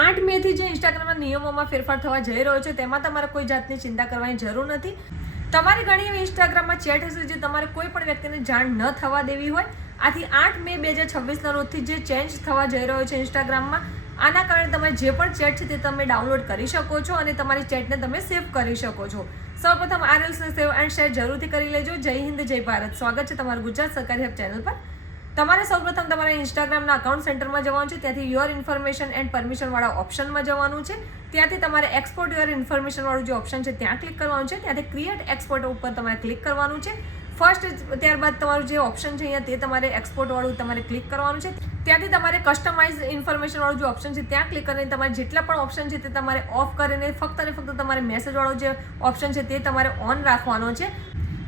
8 મેથી જે ઇન્સ્ટાગ્રામના નિયમોમાં ફેરફાર થવા જઈ રહ્યો છે તેમાં તમારે કોઈ જાતની ચિંતા કરવાની જરૂર નથી. તમારી ઘણી એવી ઇન્સ્ટાગ્રામમાં ચેટ હશે જે તમારે કોઈ પણ વ્યક્તિને જાણ ન થવા દેવી હોય. આથી 8 મે 2026ના રોજથી જે ચેન્જ થવા જઈ રહ્યો છે ઇન્સ્ટાગ્રામમાં, આના કારણે તમે જે પણ ચેટ છે તે તમે ડાઉનલોડ કરી શકો છો અને તમારી ચેટને તમે સેવ કરી શકો છો. સૌપ્રથમ આ રીલ્સને સેવ એન્ડ શેર જરૂરથી કરી લેજો. જય હિન્દ, જય ભારત. સ્વાગત છે તમારું ગુજરાત સરકારી હબ ચેનલ પર. તમારે સૌપ્રથમ તમારા ઇન્સ્ટાગ્રામના અકાઉન્ટ સેન્ટરમાં જવાનું છે. ત્યાંથી યોર ઇન્ફોર્મેશન એન્ડ પરમિશનવાળા ઓપ્શનમાં જવાનું છે. ત્યાંથી તમારે એક્સપોર્ટ યોર ઇન્ફોર્મેશનવાળું જે ઓપ્શન છે ત્યાં ક્લિક કરવાનું છે. ત્યાંથી ક્રિએટ એક્સપોર્ટ ઉપર તમારે ક્લિક કરવાનું છે. ફર્સ્ટ ત્યારબાદ તમારું જે ઓપ્શન છે અહીંયા તે તમારે એક્સપોર્ટવાળું તમારે ક્લિક કરવાનું છે. ત્યાંથી તમારે કસ્ટમાઇઝ ઇન્ફોર્મેશનવાળું જે ઓપ્શન છે ત્યાં ક્લિક કરીને તમારે જેટલા પણ ઓપ્શન છે તે તમારે ઓફ કરીને ફક્ત અને ફક્ત તમારે મેસેજવાળો જે ઓપ્શન છે તે તમારે ઓન રાખવાનો છે.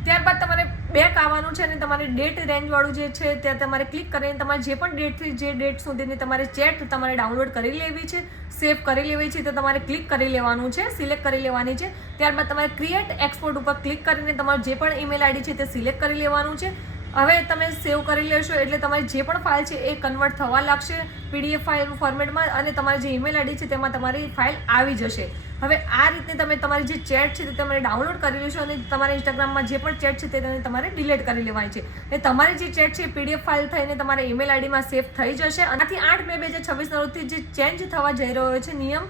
ત્યારબાદ તમારે બેક આવવાનું છે અને તમારે ડેટ રેન્જવાળું જે છે ત્યાં તમારે ક્લિક કરીને તમારે જે પણ ડેટથી જે ડેટ સુધીની તમારે ચેટ તમારે ડાઉનલોડ કરી લેવી છે, સેવ કરી લેવી છે, તો તમારે ક્લિક કરી લેવાનું છે, સિલેક્ટ કરી લેવાની છે. ત્યારબાદ તમારે ક્રિએટ એક્સપોર્ટ ઉપર ક્લિક કરીને તમારું જે પણ ઈમેલ આઈડી છે તે સિલેક્ટ કરી લેવાનું છે. હવે તમે સેવ કરી લેશો એટલે તમારી જે પણ ફાઇલ છે એ કન્વર્ટ થવા લાગશે PDF ફાઇલ ફોર્મેટમાં અને તમારી જે ઈમેલ આઈડી છે તેમાં તમારી ફાઇલ આવી જશે. હવે આ રીતે તમે તમારી જે ચેટ છે તે તમારે ડાઉનલોડ કરી લેશો અને તમારા ઇન્સ્ટાગ્રામમાં જે પણ ચેટ છે તે તમારે ડિલીટ કરી લેવાની છે. એટલે તમારી જે ચેટ છે PDF ફાઇલ થઈને તમારા ઈમેલ આઈડીમાં સેવ થઈ જશે. આનાથી 8 મે 2026ના રોજથી જે ચેન્જ થવા જઈ રહ્યો છે નિયમ,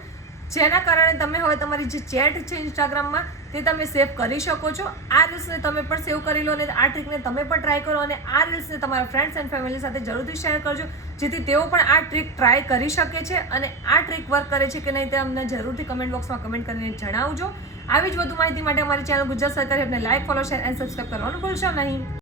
જેના કારણે તમે હવે તમારી જે ચેટ છે ઇન્સ્ટાગ્રામમાં તે તમે સેવ કરી શકો છો. આ રીલ્સને તમે પણ સેવ કરી લો અને આ ટ્રીકને તમે પણ ટ્રાય કરો અને આ રીલ્સને તમારા ફ્રેન્ડ્સ એન્ડ ફેમિલી સાથે જરૂરથી શેર કરજો, જેથી તેઓ પણ આ ટ્રીક ટ્રાય કરી શકે છે અને આ ટ્રીક વર્ક કરે છે કે નહીં તે અમને જરૂરથી કમેન્ટ બોક્સમાં કમેન્ટ કરીને જણાવજો. આવી જ વધુ માહિતી માટે અમારી ચેનલ ગુજરાત સરકારી હબને like, follow, share and subscribe કરવાનું ભૂલશો નહીં.